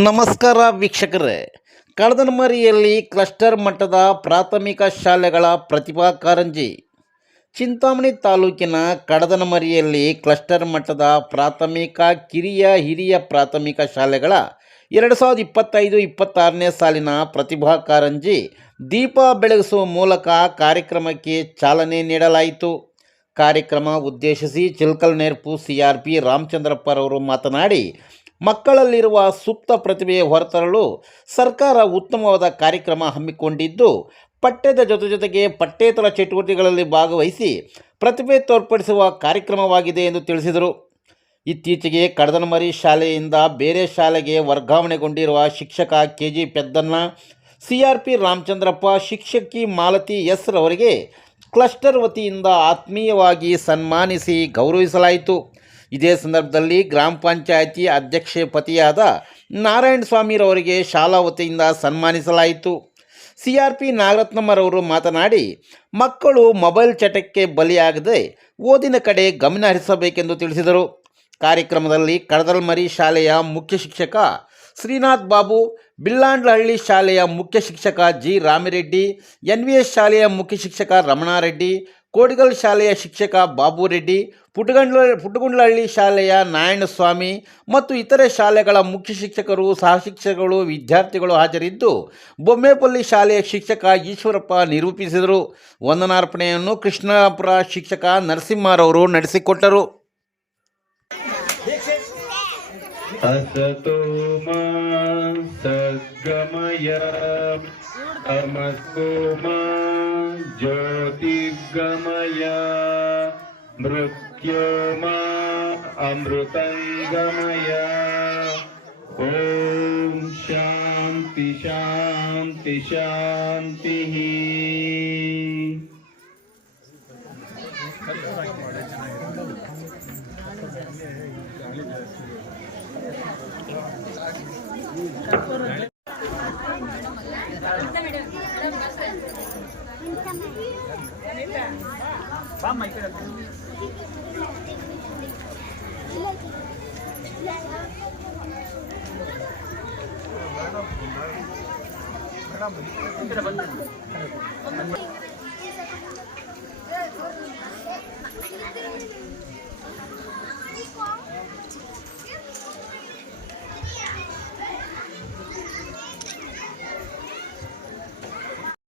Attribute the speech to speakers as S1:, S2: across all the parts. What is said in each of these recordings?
S1: ನಮಸ್ಕಾರ ವೀಕ್ಷಕರೇ. ಕಡದನಮರಿಯಲ್ಲಿ ಕ್ಲಸ್ಟರ್ ಮಟ್ಟದ ಪ್ರಾಥಮಿಕ ಶಾಲೆಗಳ ಪ್ರತಿಭಾ ಕಾರಂಜಿ. ಚಿಂತಾಮಣಿ ತಾಲೂಕಿನ ಕಡದನಮರಿಯಲ್ಲಿ ಕ್ಲಸ್ಟರ್ ಮಟ್ಟದ ಪ್ರಾಥಮಿಕ ಕಿರಿಯ ಹಿರಿಯ ಪ್ರಾಥಮಿಕ ಶಾಲೆಗಳ ಎರಡು ಸಾವಿರದ ಇಪ್ಪತ್ತೈದು ಇಪ್ಪತ್ತಾರನೇ ಸಾಲಿನ ಪ್ರತಿಭಾ ಕಾರಂಜಿ ದೀಪ ಬೆಳಗಿಸುವ ಮೂಲಕ ಕಾರ್ಯಕ್ರಮಕ್ಕೆ ಚಾಲನೆ ನೀಡಲಾಯಿತು. ಕಾರ್ಯಕ್ರಮ ಉದ್ದೇಶಿಸಿ Chilkalnerpu C R P ರಾಮಚಂದ್ರಪ್ಪರವರು ಮಾತನಾಡಿ ಮಕ್ಕಳಲ್ಲಿರುವ ಸುಪ್ತ ಪ್ರತಿಭೆ ಹೊರತರಲು ಸರ್ಕಾರ ಉತ್ತಮವಾದ ಕಾರ್ಯಕ್ರಮ ಹಮ್ಮಿಕೊಂಡಿದ್ದು, ಪಠ್ಯದ ಜೊತೆ ಜೊತೆಗೆ ಪಠ್ಯೇತರ ಚಟುವಟಿಕೆಗಳಲ್ಲಿ ಭಾಗವಹಿಸಿ ಪ್ರತಿಭೆ ತೋರ್ಪಡಿಸುವ ಕಾರ್ಯಕ್ರಮವಾಗಿದೆ ಎಂದು ತಿಳಿಸಿದರು. ಇತ್ತೀಚೆಗೆ ಕಡದನಮರಿ ಶಾಲೆಯಿಂದ ಬೇರೆ ಶಾಲೆಗೆ ವರ್ಗಾವಣೆಗೊಂಡಿರುವ ಶಿಕ್ಷಕ K G Peddanna C R P Ramachandrappa, ಶಿಕ್ಷಕಿ ಮಾಲತಿ ಎಸ್ ರವರಿಗೆ ಕ್ಲಸ್ಟರ್ ವತಿಯಿಂದ ಆತ್ಮೀಯವಾಗಿ ಸನ್ಮಾನಿಸಿ ಗೌರವಿಸಲಾಯಿತು. ಇದೇ ಸಂದರ್ಭದಲ್ಲಿ ಗ್ರಾಮ ಪಂಚಾಯಿತಿ ಅಧ್ಯಕ್ಷೆ ಪತಿಯಾದ ನಾರಾಯಣ ಸ್ವಾಮಿರವರಿಗೆ ಶಾಲಾ ವತಿಯಿಂದ ಸನ್ಮಾನಿಸಲಾಯಿತು. ಸಿ ಆರ್ ಪಿ ನಾಗರತ್ನಮ್ಮರವರು ಮಾತನಾಡಿ, ಮಕ್ಕಳು ಮೊಬೈಲ್ ಚಟಕ್ಕೆ ಬಲಿಯಾಗದೆ ಓದಿನ ಕಡೆ ಗಮನ ಹರಿಸಬೇಕೆಂದು ತಿಳಿಸಿದರು. ಕಾರ್ಯಕ್ರಮದಲ್ಲಿ ಕಡದಲ್ಮರಿ ಶಾಲೆಯ ಮುಖ್ಯ ಶಿಕ್ಷಕ ಶ್ರೀನಾಥ್ ಬಾಬು, ಬಿಲ್ಲಾಂಡ್ಲಹಳ್ಳಿ ಶಾಲೆಯ ಮುಖ್ಯ ಶಿಕ್ಷಕ G Ramireddy N V S ಶಾಲೆಯ ಮುಖ್ಯ ಶಿಕ್ಷಕ ರಮಣಾರೆಡ್ಡಿ ಕೋಡಿಗಲ್ ಶಾಲೆಯ ಶಿಕ್ಷಕ ಬಾಬುರೆಡ್ಡಿ ಪುಟಗಂಡ್ಲ, ಪುಟಗುಂಡ್ಲಹಳ್ಳಿ ಶಾಲೆಯ ನಾರಾಯಣಸ್ವಾಮಿ ಮತ್ತು ಇತರೆ ಶಾಲೆಗಳ ಮುಖ್ಯ ಶಿಕ್ಷಕರು ಸಹ ಶಿಕ್ಷಕಗಳು ವಿದ್ಯಾರ್ಥಿಗಳು ಹಾಜರಿದ್ದು ಬೊಮ್ಮೆಪಲ್ಲಿ ಶಾಲೆಯ ಶಿಕ್ಷಕ ಈಶ್ವರಪ್ಪ ನಿರೂಪಿಸಿದರು. ವಂದನಾರ್ಪಣೆಯನ್ನು ಕೃಷ್ಣಾಪುರ ಶಿಕ್ಷಕ ನರಸಿಂಹರವರು ನಡೆಸಿಕೊಟ್ಟರು.
S2: ತಮಸ್ಕೋ ज्योतिर्गमय। मृत्यो मा अमृतङ्गमय ॐ शान्ति शान्ति शान्तिः।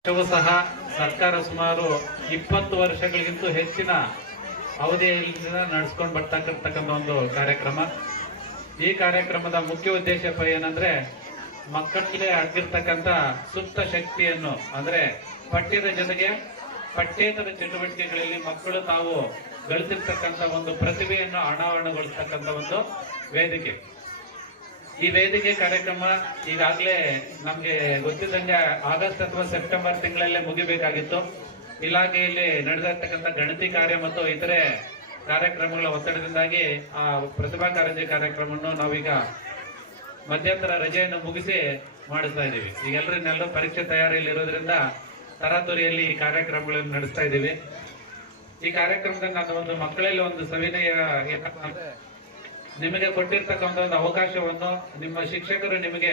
S3: ವರ್ಷವೂ ಸಹ ಸರ್ಕಾರ ಸುಮಾರು ಇಪ್ಪತ್ತು ವರ್ಷಗಳಿಗಿಂತ ಹೆಚ್ಚಿನ ಅವಧಿಯಿಂದ ನಡೆಸ್ಕೊಂಡು ಬರ್ತಕ್ಕಂತಕ್ಕಂಥ ಒಂದು ಕಾರ್ಯಕ್ರಮ. ಈ ಕಾರ್ಯಕ್ರಮದ ಮುಖ್ಯ ಉದ್ದೇಶ ಏನಂದ್ರೆ ಮಕ್ಕಳಿಗೆ ಅಡಗಿರ್ತಕ್ಕಂಥ ಸುಪ್ತ ಶಕ್ತಿಯನ್ನು, ಅಂದ್ರೆ ಪಠ್ಯದ ಜೊತೆಗೆ ಪಠ್ಯೇತರ ಚಟುವಟಿಕೆಗಳಲ್ಲಿ ಮಕ್ಕಳು ತಾವು ಗಳಿಸಿರ್ತಕ್ಕಂಥ ಒಂದು ಪ್ರತಿಭೆಯನ್ನು ಅನಾವರಣಗೊಳಿಸ್ತಕ್ಕಂಥ ಒಂದು ವೇದಿಕೆ. ಈ ವೇದಿಕೆ ಕಾರ್ಯಕ್ರಮ ಈಗಾಗಲೇ ನಮಗೆ ಗೊತ್ತಿದ್ದಂಗೆ ಆಗಸ್ಟ್ ಅಥವಾ ಸೆಪ್ಟೆಂಬರ್ ತಿಂಗಳಲ್ಲೇ ಮುಗಿಬೇಕಾಗಿತ್ತು. ಇಲಾಖೆಯಲ್ಲಿ ನಡೆದಿರ್ತಕ್ಕಂಥ ಗಣತಿ ಕಾರ್ಯ ಮತ್ತು ಇತರೆ ಕಾರ್ಯಕ್ರಮಗಳ ಒತ್ತಡದಿಂದಾಗಿ ಆ ಪ್ರತಿಭಾ ಕಾರಂಜಿ ಕಾರ್ಯಕ್ರಮವನ್ನು ನಾವೀಗ ಮಧ್ಯಂತರ ರಜೆಯನ್ನು ಮುಗಿಸಿ ಮಾಡಿಸ್ತಾ ಇದ್ದೀವಿ. ಈಗ ಎಲ್ಲರನ್ನೆಲ್ಲರೂ ಪರೀಕ್ಷೆ ತಯಾರಿಯಲ್ಲಿ ಇರೋದ್ರಿಂದ ತರಾತುರಿಯಲ್ಲಿ ಈ ಕಾರ್ಯಕ್ರಮಗಳನ್ನು ನಡೆಸ್ತಾ ಇದ್ದೀವಿ. ಈ ಕಾರ್ಯಕ್ರಮದಲ್ಲಿ ನಾನು ಒಂದು ಮಕ್ಕಳಲ್ಲಿ ಒಂದು ಸವಿನಯ ಏನಪ್ಪ ಅಂದ್ರೆ ನಿಮಗೆ ಕೊಟ್ಟಿರ್ತಕ್ಕಂಥ ಒಂದು ಅವಕಾಶವನ್ನು ನಿಮ್ಮ ಶಿಕ್ಷಕರು ನಿಮಗೆ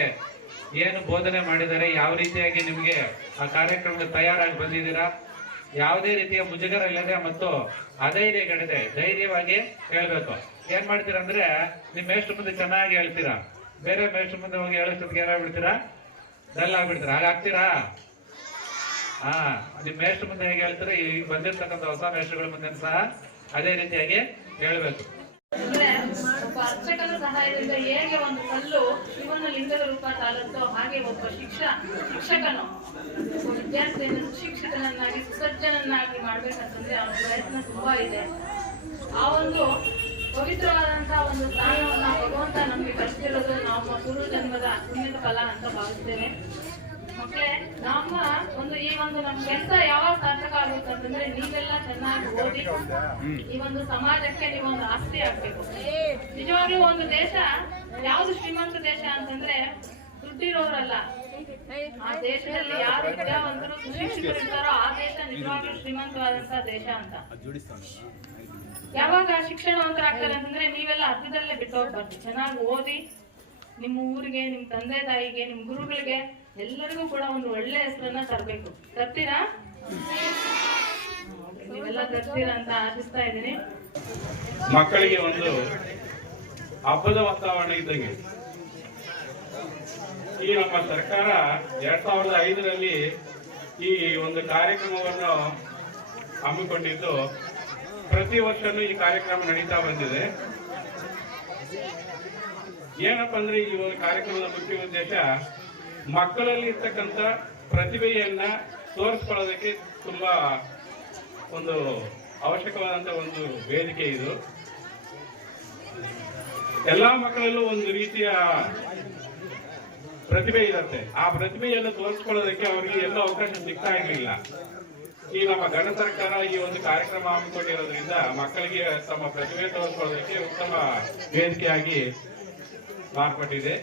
S3: ಏನು ಬೋಧನೆ ಮಾಡಿದ್ದಾರೆ ಯಾವ ರೀತಿಯಾಗಿ ನಿಮಗೆ ಆ ಕಾರ್ಯಕ್ರಮಕ್ಕೆ ತಯಾರಾಗಿ ಬಂದಿದ್ದೀರಾ? ಯಾವುದೇ ರೀತಿಯ ಮುಜುಗರ ಇಲ್ಲದೆ ಮತ್ತು ಅಧೈರ್ಯಗಳಿದೆ ಧೈರ್ಯವಾಗಿ ಹೇಳ್ಬೇಕು. ಏನ್ ಮಾಡ್ತೀರಾ ಅಂದ್ರೆ ನಿಮ್ ಮೇಷ್ಟ್ರ ಮುಂದೆ ಚೆನ್ನಾಗಿ ಹೇಳ್ತೀರಾ? ಬೇರೆ ಮೇಷ್ಟ್ರ ಮುಂದೆ ಹೋಗಿ ಹೇಳೋಷ್ಟೊತ್ತಿಗೆ ಏನಾಗ್ಬಿಡ್ತೀರಾ ಡಲ್ ಆಗ್ಬಿಡ್ತೀರಾ? ಹಾಗಾಗ್ತೀರಾ ಹಾ ನಿಮ್ ಮೇಷ್ಟ್ರ ಮುಂದೆ ಹೇಗೆ ಹೇಳ್ತೀರಾ? ಈಗ ಬಂದಿರ್ತಕ್ಕಂಥ ಹೊಸ ಮೇಷ್ಟ್ರಗಳ ಮುಂದೆ ಸಹ ಅದೇ ರೀತಿಯಾಗಿ ಹೇಳ್ಬೇಕು.
S4: ಅರ್ಚಕನ ಸಹಾಯದಿಂದ ಹೇಗೆ ಒಂದು ಕಲ್ಲು ಶಿವನ ಲಿಂಗದ ರೂಪ ತಾಳುತ್ತೋ ಹಾಗೆ ಒಬ್ಬ ಶಿಕ್ಷ, ಶಿಕ್ಷಕನು ವಿದ್ಯಾರ್ಥಿಯನ್ನು ಸುಶಿಕ್ಷಿತನನ್ನಾಗಿ, ಸುಸಜ್ಜನನ್ನಾಗಿ ಮಾಡ್ಬೇಕಂತಂದ್ರೆ ಅವನ ಪ್ರಯತ್ನ ತುಂಬಾ ಇದೆ. ಆ ಒಂದು ಪವಿತ್ರವಾದಂತಹ ಒಂದು ಸ್ಥಾನವನ್ನ ಭಗವಂತ ನಮ್ಗೆ ಕಟ್ಟಿರೋದು ನಮ್ಮ ಪೂರ್ವ ಜನ್ಮದ ಪುಣ್ಯದ ಫಲ ಅಂತ ಭಾವಿಸ್ತೇನೆ. ಮಕ್ಕಳೇ, ನಮ್ಮ ಒಂದು ಈ ಒಂದು ನಮ್ಮ ಕೆಲಸ ಯಾವಾಗ ಸಾರ್ಥಕ ಆಗುತ್ತೆ ಅಂತಂದ್ರೆ ನೀವೆಲ್ಲ ಚೆನ್ನಾಗಿ ಓದಿ ಈ ಒಂದು ಸಮಾಜಕ್ಕೆ ನೀವು ಒಂದು ಆಸ್ತಿ ಆಗ್ಬೇಕು. ನಿಜವಾಗ್ಲೂ ಒಂದು ದೇಶ, ಯಾವ್ದು ಶ್ರೀಮಂತ ದೇಶ ಅಂತಂದ್ರೆ ದುಡ್ಡಿರೋರಲ್ಲ. ಆ ದೇಶದಲ್ಲಿ ಯಾರು ವಿದ್ಯಾವಂತರು ಆ ದೇಶ ನಿಜವಾಗ್ಲೂ ಶ್ರೀಮಂತವಾದಂತಹ ದೇಶ ಅಂತ. ಯಾವಾಗ ಶಿಕ್ಷಣವಂತರಾಗ್ತಾರೆ ಅಂತಂದ್ರೆ ನೀವೆಲ್ಲ ಅರ್ಧದಲ್ಲೇ ಬಿಟ್ಟು ಚೆನ್ನಾಗಿ ಓದಿ, ನಿಮ್ಮ ಊರಿಗೆ, ನಿಮ್ಮ ತಂದೆ ತಾಯಿಗೆ, ನಿಮ್ಮ ಗುರುಗಳಿಗೆ ಎಲ್ಲರಿಗೂ ಕೂಡ ಒಂದು ಒಳ್ಳೆ ಹೆಸರನ್ನ ತರಬೇಕು. ತರ್ತೀರಾ? ನೀವೆಲ್ಲ ತರ್ತೀರಾ ಅಂತ ಆಶಿಸ್ತಾ ಇದ್ದೀನಿ.
S5: ಮಕ್ಕಳಿಗೆ ಒಂದು ಹಬ್ಬದ ವಾತಾವರಣ ಇದ್ದಂಗೆ. ಈ ನಮ್ಮ ಸರ್ಕಾರ ಎರಡ್ ಸಾವಿರದ ಐದರಲ್ಲಿ ಈ ಒಂದು ಕಾರ್ಯಕ್ರಮವನ್ನು ಹಮ್ಮಿಕೊಂಡಿದ್ದು. ಪ್ರತಿ ವರ್ಷನೂ ಈ ಕಾರ್ಯಕ್ರಮ ನಡೀತಾ ಬಂದಿದೆ. ಏನಪ್ಪ ಅಂದ್ರೆ ಈ ಒಂದು ಕಾರ್ಯಕ್ರಮದ ಮುಖ್ಯ ಉದ್ದೇಶ ಮಕ್ಕಳಲ್ಲಿ ಇರ್ತಕ್ಕಂಥ ಪ್ರತಿಭೆಯನ್ನ ತೋರಿಸ್ಕೊಳ್ಳೋದಕ್ಕೆ ತುಂಬಾ ಒಂದು ಅವಶ್ಯಕವಾದಂತ ಒಂದು ವೇದಿಕೆ ಇದು. ಎಲ್ಲಾ ಮಕ್ಕಳಲ್ಲೂ ಒಂದು ರೀತಿಯ ಪ್ರತಿಭೆ ಇರುತ್ತೆ. ಆ ಪ್ರತಿಭೆಯನ್ನು ತೋರಿಸ್ಕೊಳ್ಳೋದಕ್ಕೆ ಅವರಿಗೆ ಎಲ್ಲ ಅವಕಾಶ ಸಿಗ್ತಾ ಇರಲಿಲ್ಲ. ಈ ನಮ್ಮ ಗಣ ಸರ್ಕಾರ ಈ ಒಂದು ಕಾರ್ಯಕ್ರಮ ಹಮ್ಮಿಕೊಂಡಿರೋದ್ರಿಂದ ಮಕ್ಕಳಿಗೆ ತಮ್ಮ ಪ್ರತಿಭೆ ತೋರಿಸ್ಕೊಳ್ಳೋದಕ್ಕೆ ಉತ್ತಮ ವೇದಿಕೆಯಾಗಿ ಮಾರ್ಪಟ್ಟಿದೆ.